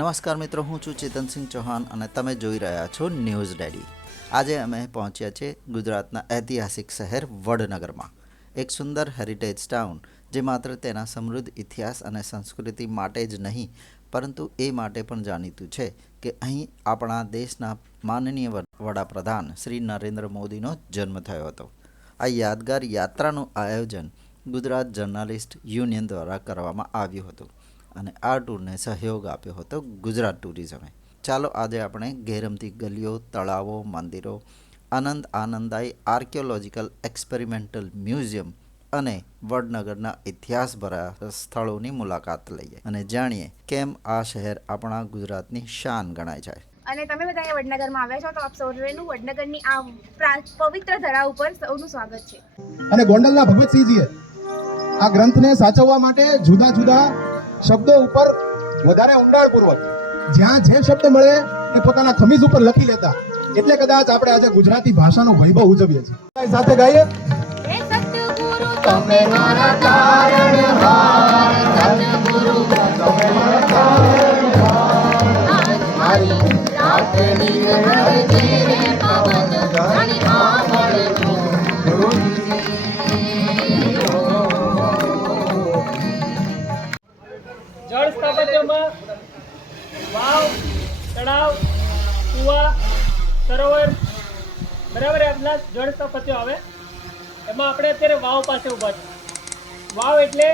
નમસ્કાર મિત્રો, હું છું ચેતનસિંહ ચૌહાણ અને તમે જોઈ રહ્યા છો ન્યૂઝ ડેડી. આજે અમે પહોંચ્યા છે ગુજરાતના ઐતિહાસિક શહેર વડનગરમાં. એક સુંદર હેરિટેજ ટાઉન જે માત્ર તેના સમૃદ્ધ ઇતિહાસ અને સંસ્કૃતિ માટે જ નહીં, પરંતુ એ માટે પણ જાણીતું છે કે અહીં આપણા દેશના માનનીય વડાપ્રધાન શ્રી નરેન્દ્ર મોદીનો જન્મ થયો હતો. આ યાદગાર યાત્રાનું આયોજન ગુજરાત જર્નાલિસ્ટ યુનિયન દ્વારા કરવામાં આવ્યું હતું. અને આ ટૂરને સહયોગ આપ્યો હતો ગુજરાત ટુરિઝમે. ચાલો આજે આપણે ગેરમતી ગલીઓ તળાવો મંદિરો આનંદ આનંદાઈ આર્કિયોલોજિકલ એક્સપેરિમેન્ટલ મ્યુઝિયમ અને વડનગરના ઇતિહાસભરા સ્થળોની મુલાકાત લઈએ અને જાણીએ કેમ આ શહેર આપણા ગુજરાતની શાન ગણાય છે. અને તમે બધા અહીંયા વડનગરમાં આવ્યા છો તો આપ સૌનું વડનગરની આ પવિત્ર ધરા ઉપર સૌનું સ્વાગત છે. અને ગોંડલના ભગવતસિંહજીએ આ ગ્રંથને સાચવવા માટે જુદા જુદા શબ્દો ઉપર વધારે ઊંડાણપૂર્વક. જ્યાં જે શબ્દ મળે એ પોતાના ખમીજ ઉપર લખી લેતા. એટલે કદાચ આપણે આજે ગુજરાતી ભાષાનો વૈભવ ઉજવીએ છીએ. સાથે ગાઈએ. તમે મારા તારણહાર, સતગુરુ તમે મારા તારણહાર. મારી રાતની તળાવ, કુવા, સરોવર, બરાબર આપણા જળ સ્થપત્યો આવે. એમાં આપણે અત્યારે વાવ પાસે ઊભા છે વાવ એટલે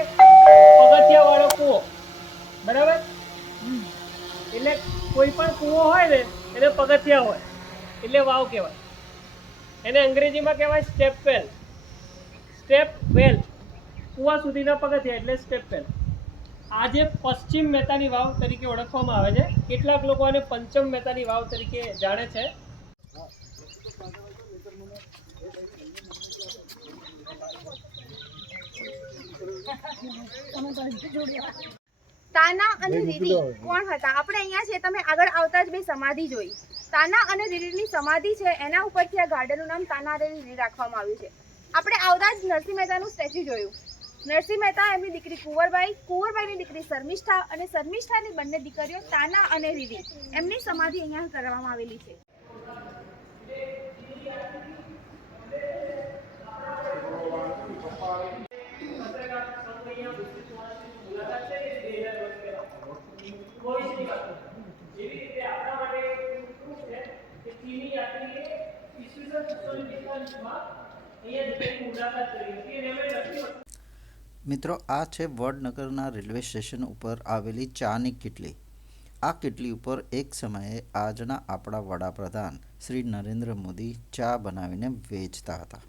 પગથિયા વાળો કૂવો. બરાબર? એટલે કોઈ પણ કૂવો હોય ને, એને પગથિયા હોય. એટલે વાવ કહેવાય. એને અંગ્રેજીમાં કહેવાય સ્ટેપ વેલ સ્ટેપ વેલ કૂવા સુધીના પગથિયા એટલે સ્ટેપ વેલ આજે પશ્ચિમ મહેતાની વાવ તરીકે ઓળખવામાં આવે છે. કેટલાક લોકો આને પંચમ મહેતાની વાવ તરીકે જાણે છે. તાના અને રીરી કોણ હતા? આપણે અહીંયા છે તમે આગળ આવતા જ બે સમાધિ જોઈ. તાના અને રીરીની સમાધિ છે એના ઉપરથી આ ગાર્ડનનું નામ તાના અને રીરી રાખવામાં આવ્યું છે. આપણે આવતા જ નરસિંહ મહેતાનું સ્ટેચ્યુ જોયું. નરસિંહ મહેતા, એમની દીકરી કુંવરબાઈ, કુંવરબાઈની દીકરી શર્મિષ્ઠા અને શર્મિષ્ઠાની બંને દીકરીઓ તાના અને રીરી એમની સમાધિ અહીંયા કરવામાં આવેલી છે. મિત્રો, આ છે વડનગરના રેલવે સ્ટેશન ઉપર આવેલી ચાની કિટલી. આ કિટલી ઉપર એક સમયે આજના આપણા વડાપ્રધાન શ્રી નરેન્દ્ર મોદી ચા બનાવીને વેચતા હતા.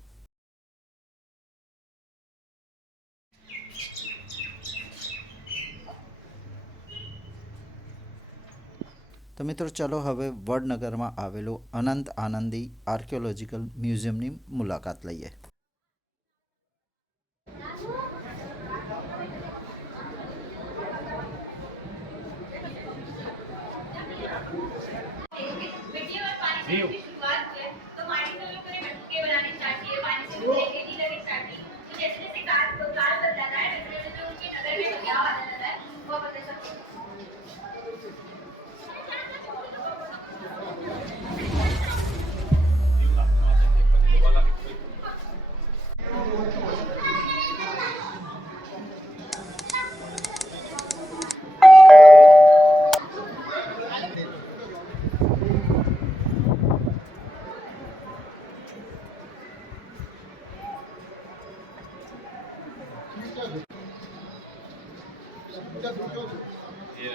તો મિત્રો, ચલો હવે વડનગરમાં આવેલું અનંત આનંદી આર્કિયોલોજીકલ મ્યુઝિયમની મુલાકાત લઈએ. Viu? 예.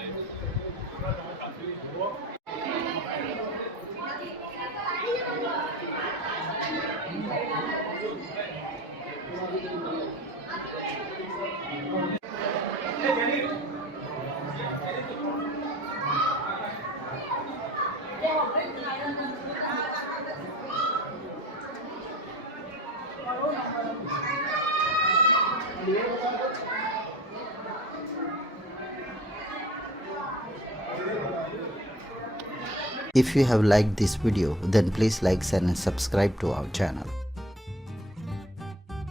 If you have liked this video, then please like, share and subscribe to our channel.